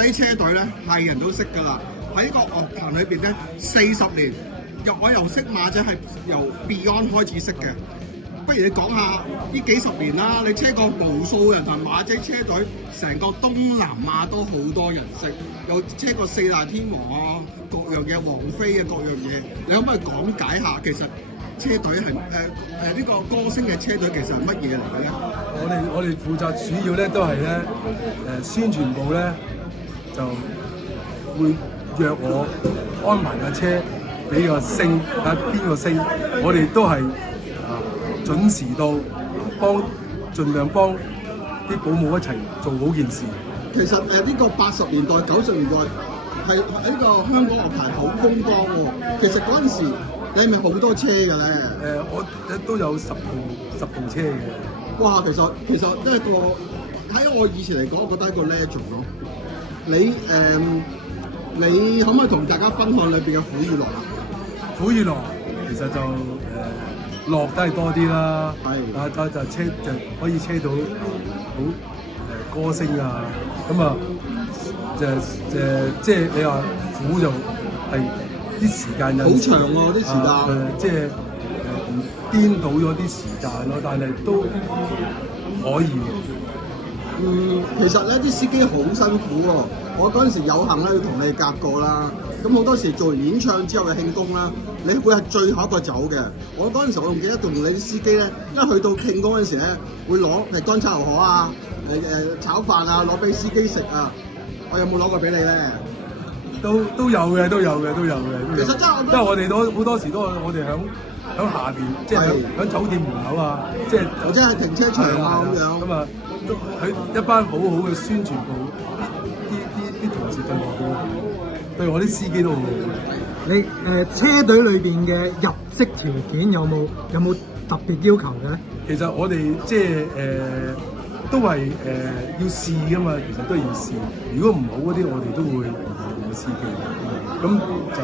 仔車隊咧係人都識㗎啦，喺個樂壇裏邊咧40年，我由識馬仔係由 Beyond 開始識嘅。不如你講下呢幾十年啦，你車過無數人同馬仔車隊，成個東南亞都好多人識，又車過四大天王啊，各樣嘢，王菲啊，各樣嘢，你可唔可以講解下其實車隊係呢個歌星嘅車隊其實係乜嘢嚟嘅咧？我哋負責主要咧都係咧宣傳部咧就會約我安排架車俾個星睇邊個星，我哋都係準時到，盡量幫啲保姆一齊做好件事。其實呢個80年代、90年代係呢個香港樂壇好風光喎。其實嗰陣時你係咪好多車嘅咧？我都有10部車嘅。哇！其實都係一個喺我以前嚟講，我覺得係一個 legend 咯。你可唔可以同大家分享裏邊嘅苦與樂啊？苦與樂其實就樂都係多啲啦，就車就可以車到好歌星啊，咁啊即係你話苦就係啲時間有好長喎，啲時間即係顛倒咗啲時間咯，但係都可以。其實咧啲司機好辛苦喎，我嗰陣時有幸咧要同你夾過啦。咁好多時做完演唱之後嘅慶功啦，你會係最後一個走嘅。我嗰陣時我仲記得同你啲司機咧，一去到慶功嗰陣時咧，會攞係乾炒牛河啊、炒飯啊，攞俾司機食啊。我有冇攞過俾你咧？都有嘅。其實真係，因為我哋都好多時都我哋響下邊，即係響酒店門口啊，即係停車場啊咁樣。咁啊，佢一班好好嘅宣傳部，啲同事對我啲司機都好好。你車隊裏邊嘅入職條件有冇特別要求嘅咧？其實我哋即係都係要試㗎嘛，其實都係要試。如果唔好嗰啲，我哋都會唔用司機。咁就